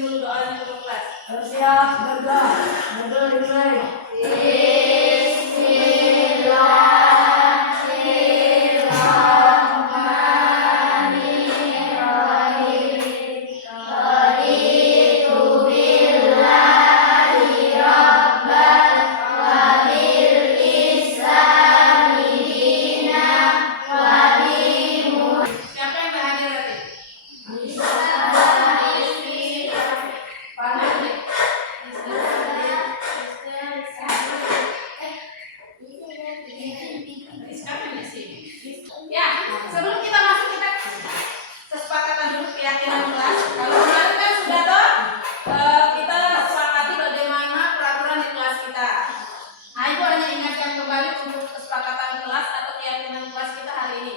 dulu doanya untuk kelas. Siap, berdoa. Berdoa dimulai. Siapa yang berhadir tadi? Siapa yang di sini? Ya, sebelum kita masuk kita kesepakatan dulu keyakinan kelas. Kalau kemarin kan sudah toh kita sepakati bagaimana peraturan di kelas kita. Nah itu hanya ingatkan kembali untuk kesepakatan kelas atau keyakinan kelas kita hari ini.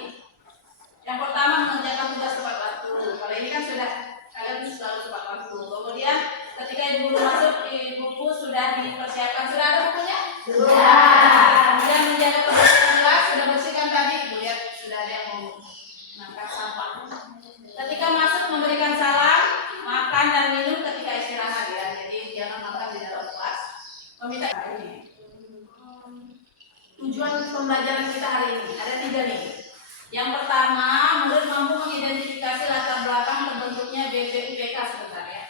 Yang pertama mengerjakan tugas tepat waktu. Kalau ini kan sudah kalian selalu tepat waktu. Kemudian ketika ibu guru masuk, buku sudah dipersiapkan. Sudah ada bukunya? Sudah. Kemudian menjaga kebersihan kelas sudah bersihkan tadi. Ibu lihat sudah ada yang mau mengangkat sampah. Ketika masuk memberikan salam, makan dan minum ketika istirahat ya. Jadi jangan makan di dalam kelas. Meminta ini. Tujuan pembelajaran kita hari ini ada 3 nih. Yang pertama, murid mampu mengidentifikasi latar belakang terbentuknya BPUPK sebentar ya.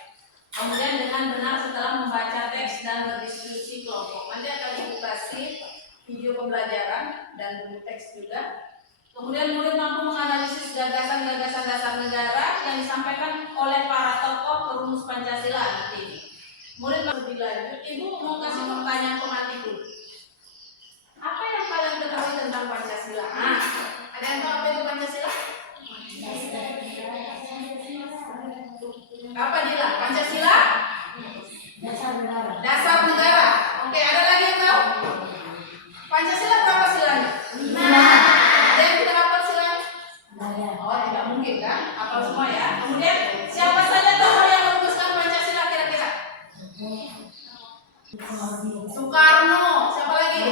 Kemudian dengan benar setelah membaca teks dan berdiskusi kelompok. Nanti akan ibu kasih video pembelajaran dan buku teks juga. Kemudian murid mampu menganalisis gagasan-gagasan dasar negara yang disampaikan oleh para tokoh perumus Pancasila nanti ini. Murid lebih lanjut, ibu mau kasih pertanyaan pematih dulu. Apa yang kalian ketahui tentang Pancasila? Nah, ada yang tahu apa itu Pancasila? Apa Dila? Pancasila? Dasar negara. Oke, ada lagi yang tahu? Pancasila berapa silanya? 5. Ada yang tidak hafal silanya? Oh, tidak mungkin kan? Hafal semua ya. Kemudian siapa saja tokoh yang merumuskan Pancasila kira-kira? Soekarno. Siapa lagi?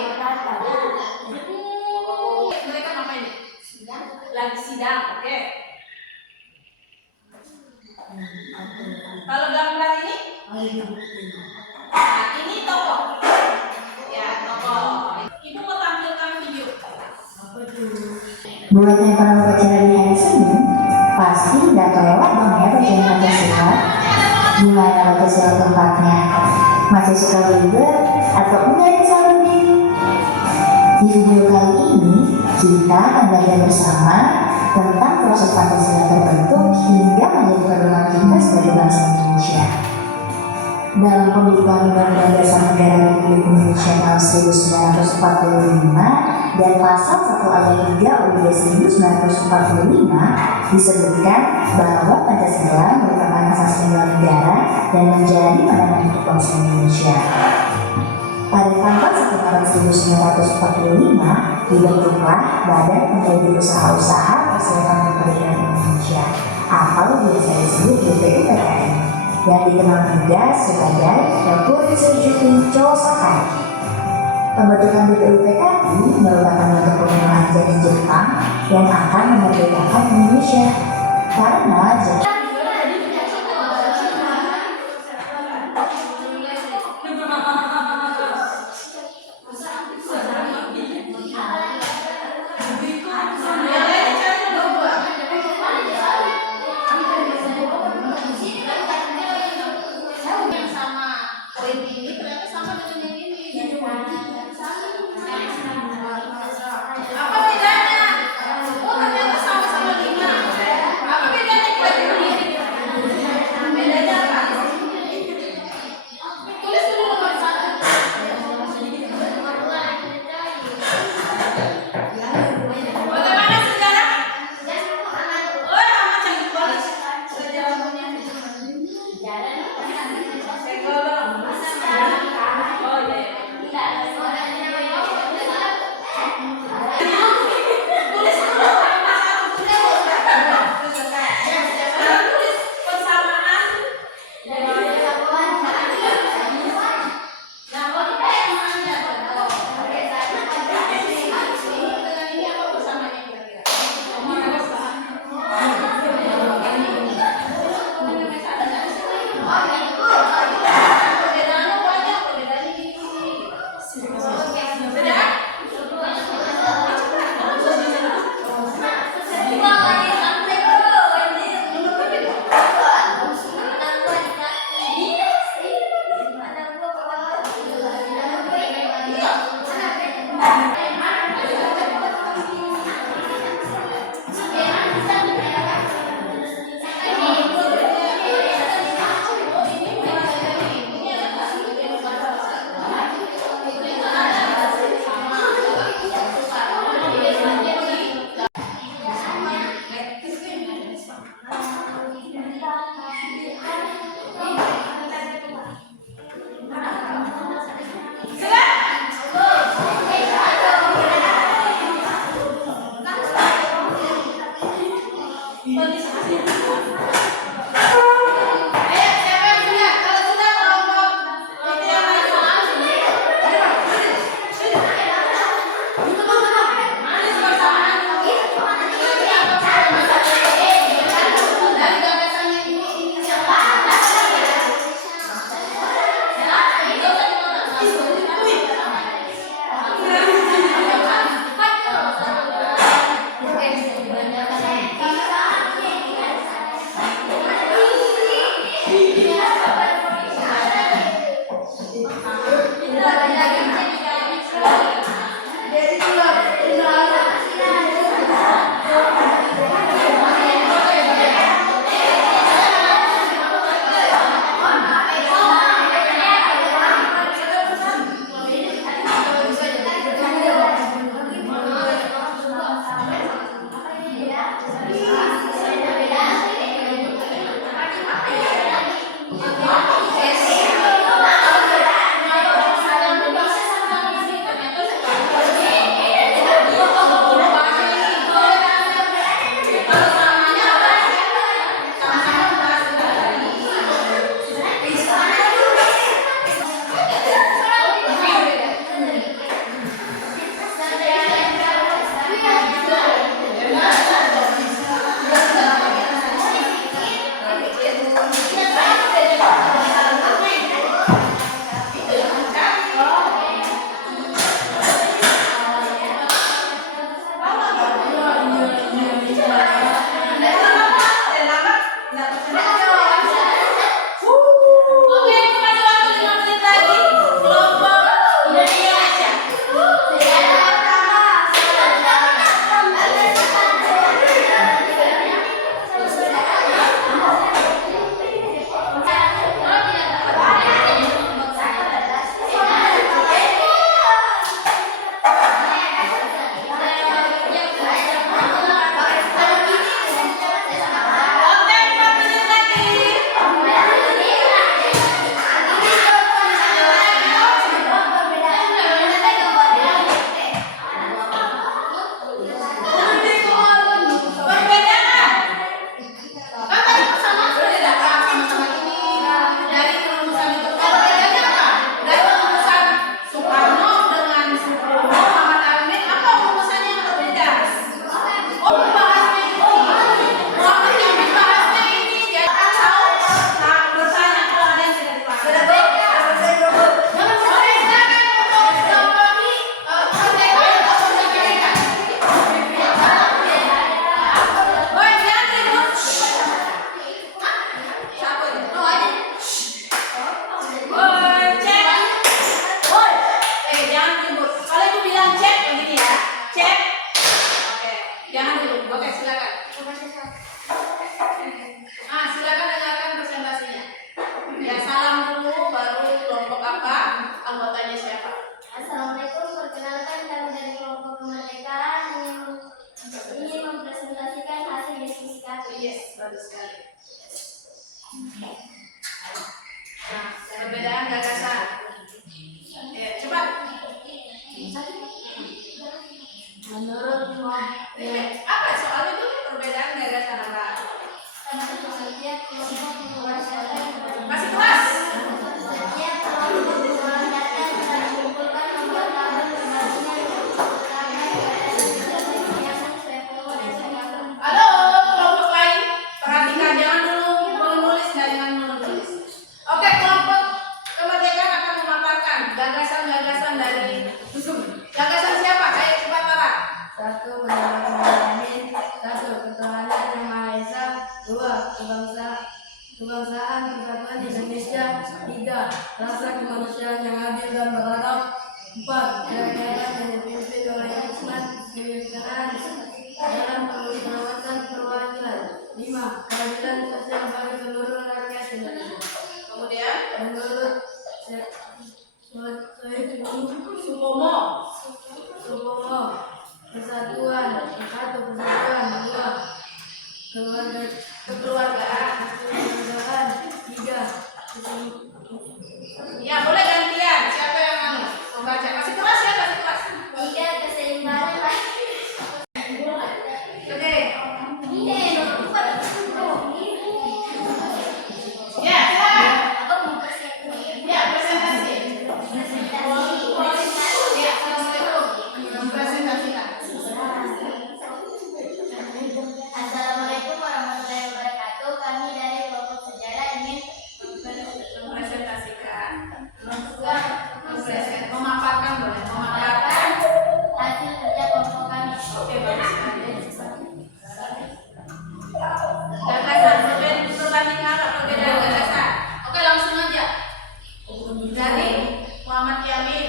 Mereka ngapain? Lagi sidang, oke. Kalau gambar ini? Nah, ini tokoh. Ya, tokoh. Ibu mau tampilkan video. Buat yang pernah upacara di hari Senin, pasti nggak kelewat dong ya bacaan Pancasila. Gimana Pancasila tempatnya? Masih suka ribet atau enggak yang selalu ini? Di video kali ini, kita akan belajar bersama tentang proses Pancasila terbentuk hingga menjadi pedoman kita sebagai bangsa Indonesia. Dalam pembukaan Undang-Undang Dasar Negara Republik Indonesia tahun 1945 dan pasal 1 ayat 3 UUD 1945 disebutkan bahwa Pancasila merupakan asas negara dan menjadi pedoman hidup bangsa Indonesia. Pada tanggal 1 Maret 1945 dibentuklah Badan Pengkajian Usaha-Usaha Perserikatan Republik Indonesia atau biasa disebut BPUPKI yang dikenal juga sebagai Republik Indonesia. Pembentukan BPUPKI merupakan bentuk pemenuhan janji Jepang yang akan memerdekakan Indonesia karena Apa bedanya? Oh, ternyata sama-sama 5. Apa bedanya kira-kira? Bedanya apa? Tulis dulu nomor 1. Bagaimana sejarah? Oh, sama canggih banget. Sejarah punya. Oh, iya. Perbedaannya banyak, perbedaannya gini. Sudah? bagus sekali. Nah, perbedaan gagasan. Ya, cepat. Menurutmu Apa soal itu perbedaan gagasan apa? Masih kelas? Halo, kelompok lain. Perhatikan, jangan dulu menulis, jangan menulis. 3. Rasa kemanusiaan yang adil dan beradab. 4. Kegiatan yang dipimpin oleh hikmat kebijaksanaan dalam pengawasan perwakilan. 5. Keadilan sosial bagi seluruh rakyat Indonesia. Kemudian Menurut Supomo. Supomo, persatuan, 1. Persatuan, 2. Kekeluargaan. 3. Ya, boleh gantian. Siapa yang mau membaca? Kasih kelas ya, kasih kelas. 3. Keseimbangan. Oke. Ya, silakan. Ya, presentasi. Ya, assalamualaikum. Presentasikan. Assalamualaikum warahmatullahi wabarakatuh. Kami dari kelompok sejarah ingin Mempresentasikan. Memaparkan boleh. Memaparkan. hasil kerja kelompok kami. Oke, bagus sekali. Gagasan, perbandingan perbedaan gagasan. Oke, langsung aja. Dari Muhammad Yamin.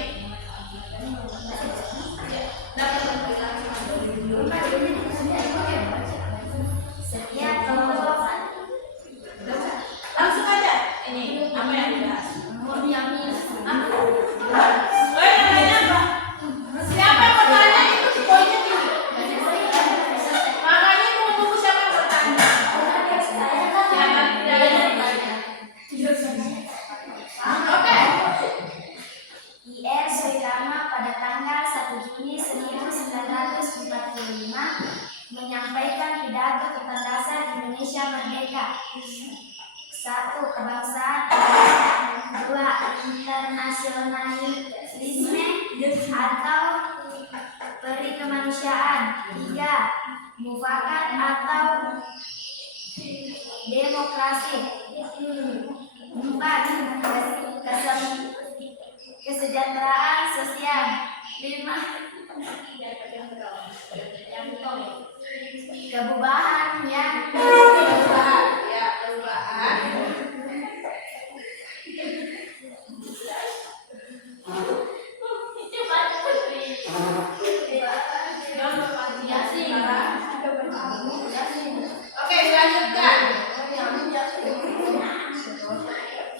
Setiap kelompok Langsung aja. Ini apa yang dibahas? Yamin. Oh, yang lainnya apa? Siapa yang bertanya itu poinnya tinggi. Makanya itu menunggu siapa yang bertanya. Jangan tidak ada yang bertanya. Oke. IR Suirama pada tanggal 1 Juni 1945 menyampaikan pidato tentang dasar Indonesia Merdeka. 1. Kebangsaan. 2. Internasionalisme atau peri kemanusiaan. 3. Mufakat atau demokrasi. 4. Kesejahteraan sosial. 5. Perubahan yang Perubahan. Ya, perubahan. Oke, dilanjutkan.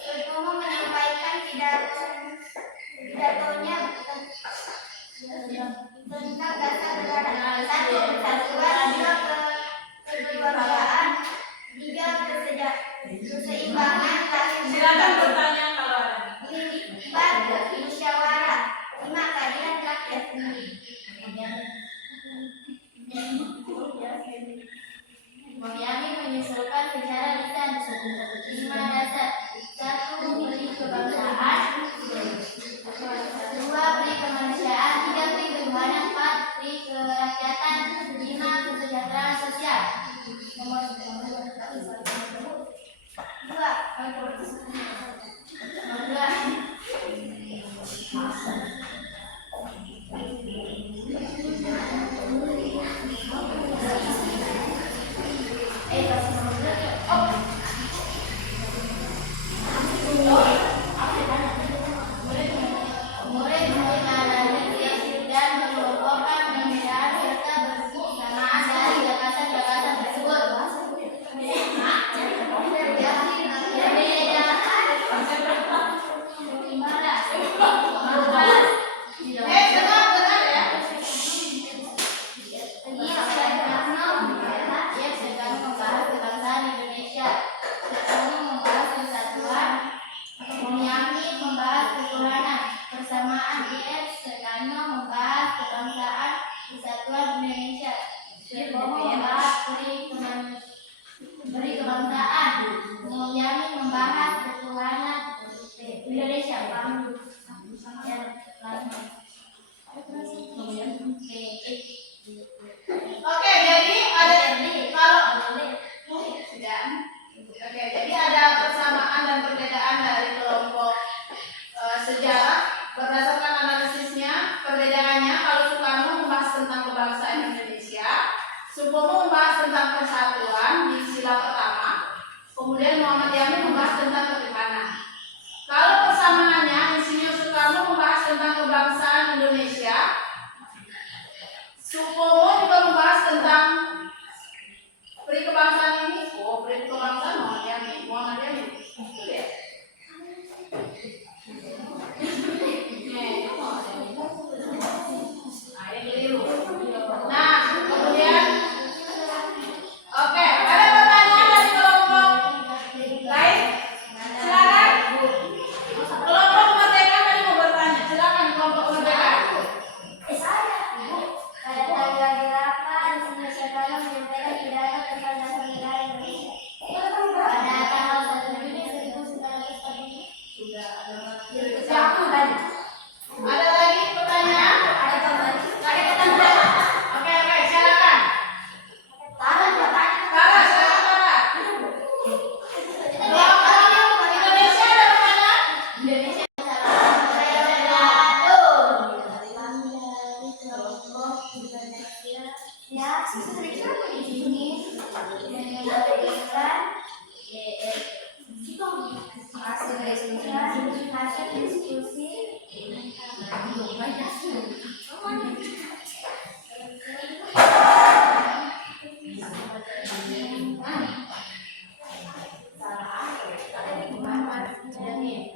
Sutomo menyampaikan pidatonya tentang dasar negara. 1. Persatuan. 2. Kekeluargaan. 3. Keseimbangan. Silakan bertanya kalau ada. 4. Musyawarah. 5. Keadilan rakyat. Yamin menyesalkan secara lisan 5 dasar. 1. Memilih kebangsaan. 2. Peri kemanusiaan. 3. Peri ketuhanan. 4. Peri kerakyatan. 5. Kesejahteraan sosial. Nomor 2.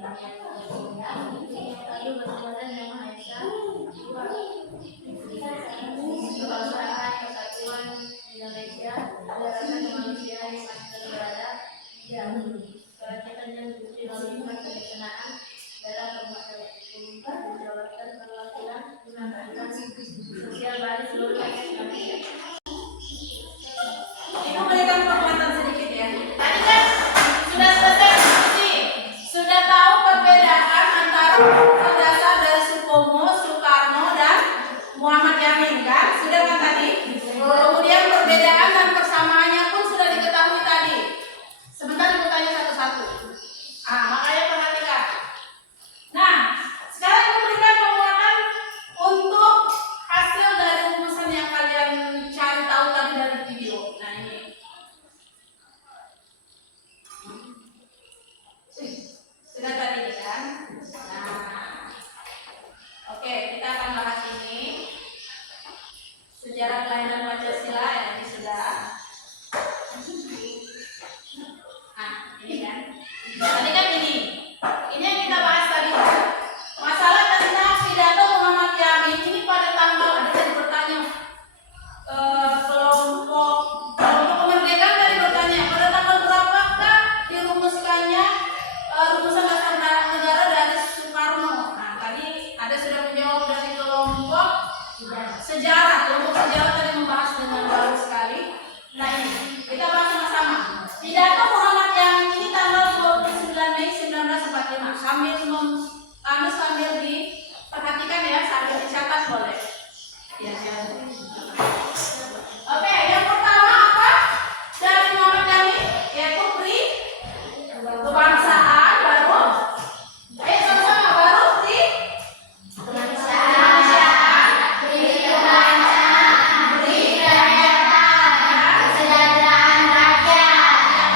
Satu berkeluaran yang Maha Esa. Dua, kebangsaan kesatuan Indonesia, rasa kemanusiaan di masa negara. Tiga, kerakyatan yang dijalankan kebijaksanaan dalam menjalankan perwakilan gunakan sosial bagi seluruh rakyat Indonesia. Itu berikan penguatan sedikit ya. Tadi kan sudah selesai diskusi, sudah tahu perbedaan antara berdasar dari Supomo, Soekarno, dan Muhammad Yamin kan? Sudah kan tadi? Kemudian perbedaan dan persamaannya pun sudah diketahui tadi. Sebentar ibu tanya satu-satu. Makanya perhatikan. Nah, sekarang ibu berikan penguatan untuk hasil dari rumusan yang kalian cari tahu tadi dari video. Nah ini. Sudah tadi kan? Nah, oke, kita akan bahas ini. Sejarah kelahiran Pancasila ya, ini sudah. Ini kan. Tadi kan ini. Ini yang kita bahas tadi. Masalah tentang pidato Muhammad Yamin ini pada tanggal ada yang bertanya kelompok kemerdekaan tadi bertanya pada tanggal berapakah dirumuskannya rumusan dasar negara dari Soekarno. Nah tadi ada sudah menjawab dari kelompok sejarah. Kelompok sejarah tadi membahas dengan bagus sekali. Nah ini kita bahas sama-sama. Pidato Muhammad Yamin ini tanggal 29 Mei 1945. Sambil diperhatikan ya, sambil dicatat boleh. Ya, Oke, yang pertama apa? Dari Muhammad Yamin yaitu kebangsaan baru. Sama-sama baru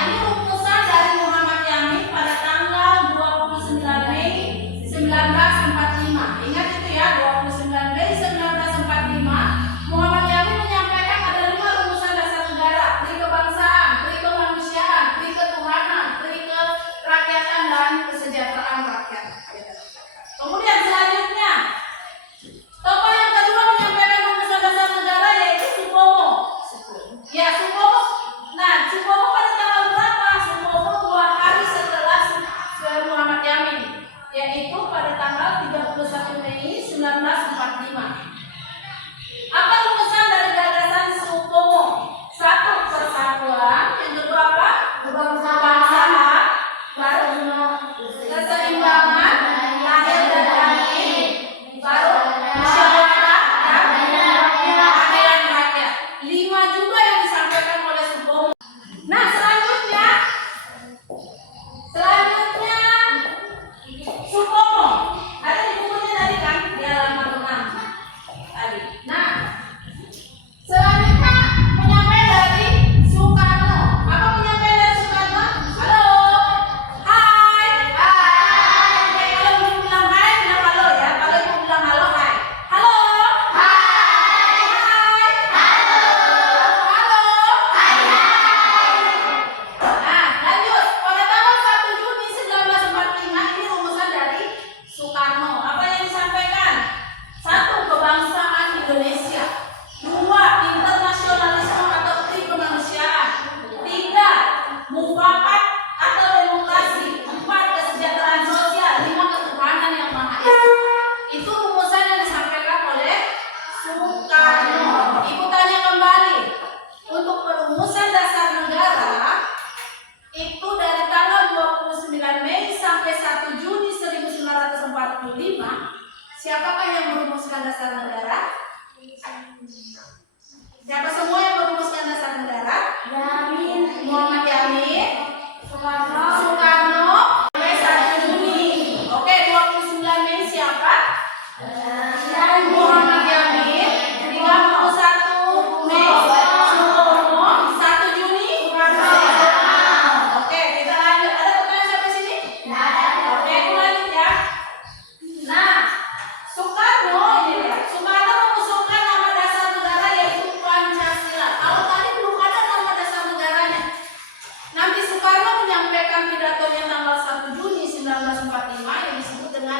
Ini rumusan dari Muhammad Yamin pada tanggal 29 Mei 1945. Ingat itu ya, 29 Mei 1945. Muhammad Yamin menyampaikan ada 5 rumusan dasar negara: pri kebangsaan, pri kemanusiaan, pri ketuhanan, pri kerakyatan, dan kesejahteraan rakyat. Kemudian selanjutnya, tokoh yang kedua menyampaikan rumusan dasar negara yaitu Supomo. Ya, Supomo. Nah, Supomo pada tanggal berapa? Supomo 2 hari setelah Muhammad Yamin, yaitu pada tanggal 31 Mei 1945. Apa rumusan dari gagasan Supomo? 1, persatuan. Yang kedua apa? Kebangsaan. Baru keseimbangan lahir dan batin. Baru musyawarah dan keadilan rakyat. 5 juga yang disampaikan oleh Supomo. Nah selanjutnya Supomo ada di bukunya tadi kan, di halaman 6 tadi. Nah selanjutnya penyampaian dari Soekarno. Apa penyampaian dari Soekarno? Halo, hai. Oke, kalau belum bilang hai bilang halo ya. Kalau ibu bilang halo, hai. Halo, hai. Halo. Nah, lanjut. Pada tanggal 1 Juni 1945 ini rumusan dari Soekarno. Apa yang disampaikan? 1, kebangsaan Indonesia. 2, internasionalisme atau pri kemanusiaan. 3, mufakat atau demokrasi. 4, kesejahteraan sosial. 5, ketuhanan yang Maha Esa. Itu rumusan yang disampaikan oleh Soekarno. Ibu tanya kembali, untuk perumusan dasar negara itu dari tanggal 29 Mei sampai 1 Juni 1945, siapakah yang merumuskan dasar negara? Siapa semua yang merumuskan dasar negara? Muhammad Yamin, Soekarno, sampai 1 Juni. Oke, 29 Mei siapa? Muhammad Yamin. 31 Mei Soekarno, 1 Juni. Oke, kita lanjut. Ada pertanyaan sampai sini? Oke, aku lanjut ya. Nah, Soekarno ini ya. Soekarno mengusulkan nama dasar negara yaitu Pancasila. Kalau tadi belum ada nama dasar negaranya. Nanti Soekarno menyampaikan pidato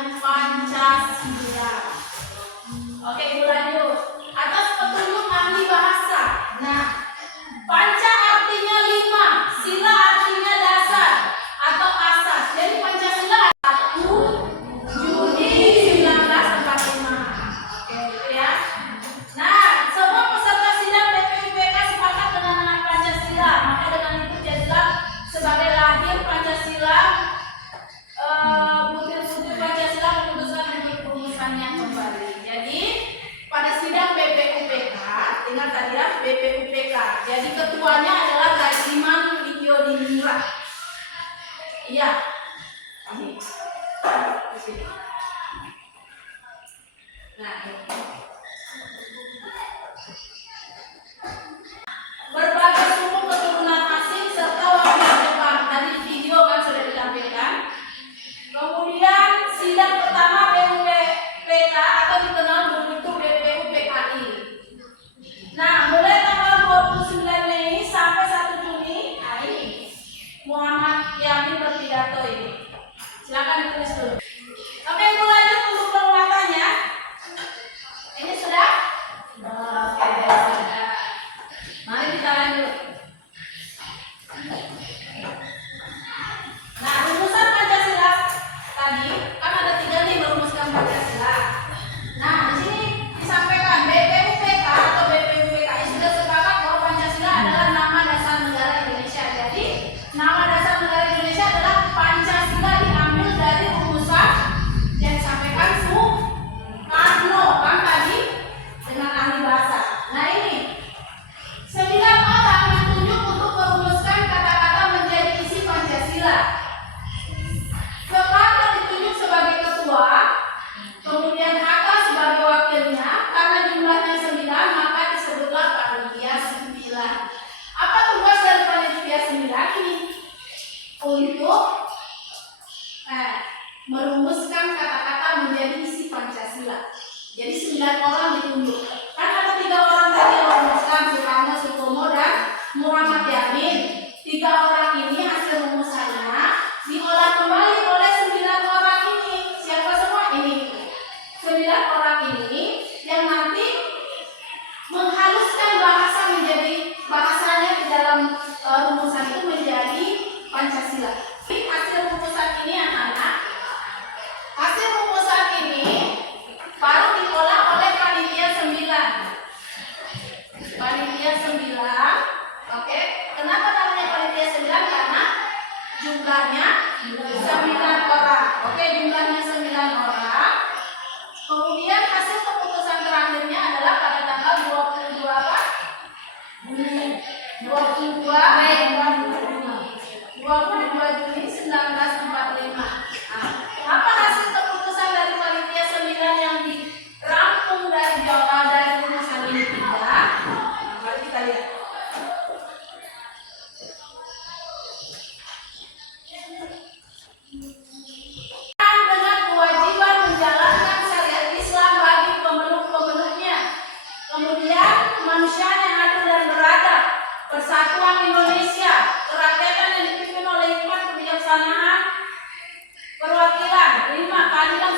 dengan Pancasila. Oke, Ibu lanjut. Atas petunjuk ahli bahasa. Nah, panca artinya 5, sila artinya dasar atau asas. Jadi Pancasila 1 Juni 1945. Oke, gitu ya. Nah, semua peserta sidang BPUPK sepakat dengan Pancasila. Maka dengan itu jadilah sebagai lahir Pancasila. Butir-butir Pancasila memutuskan untuk perumuskannya kembali. Jadi pada sidang BPUPK, ingat tadi ya, BPUPK. Jadi ketuanya adalah Gajiman Widyodiningrat. Iya. Ini. Nah, ini. Berbagai suku keturunan asing serta wakil Jepang. Tadi di video kan sudah ditampilkan. Kemudian sidang pertama BPUPK atau dikenal dulu itu BPUPKI. Nah, mulai tanggal 29 Mei sampai 1 Juni, nah ini Muhammad Yamin berpidato ini. Silakan ditulis dulu. Oke, Ibu lanjut untuk penguatannya. Ini sudah? Oke, sudah. Mari kita lanjut. Nah, rumusan Pancasila tadi kan ada 3 nih merumuskan Pancasila. Nah, di sini disampaikan BPUPK atau BPUPKI sudah sepakat bahwa Pancasila adalah nama dasar negara Indonesia. Jadi, nama dasar negara Indonesia adalah Pancasila, diambil dari rumusan yang disampaikan Soekarno kan tadi dengan ahli bahasa. Nah, ini 9 orang ditunjuk untuk merumuskan kata-kata menjadi isi Pancasila. Soekarno ditunjuk sebagai ketua, kemudian Hatta sebagai wakilnya. Karena jumlahnya 9, maka disebutlah panitia 9. Apa tugas dari panitia 9 ini? Untuk merumuskan kata-kata menjadi isi Pancasila. Jadi 9 orang ditunjuk. Kan ada 3 orang tadi yang merumuskan, Soekarno, Sutomo, dan Muhammad Yamin. 3 orang ini hasil rumusannya diolah kembali oleh 9 orang ini. Siapa semua ini? 9 orang ini yang nanti menghaluskan bahasa menjadi bahasanya di dalam rumusan itu menjadi Pancasila. Jadi hasil rumusan ini anak-anak, hasil rumusan ini baru diolah oleh panitia 9. Panitia 9. Oke, kenapa namanya panitia 9? Karena jumlahnya 9 orang. Oke, jumlahnya 9 orang. Kemudian hasil keputusan terakhirnya adalah pada tanggal 22 apa? 22 Juni 1945. Nah, apa hasil keputusan dari panitia 9 yang dirampung dari rumusan ini? Tidak. Mari kita lihat. Dengan kewajiban menjalankan syariat Islam bagi pemeluk-pemeluknya, kemudian kemanusiaan yang adil dan beradab, persatuan Indonesia, kerakyatan yang dipimpin oleh hikmat kebijaksanaan, perwakilan, 5 keadilan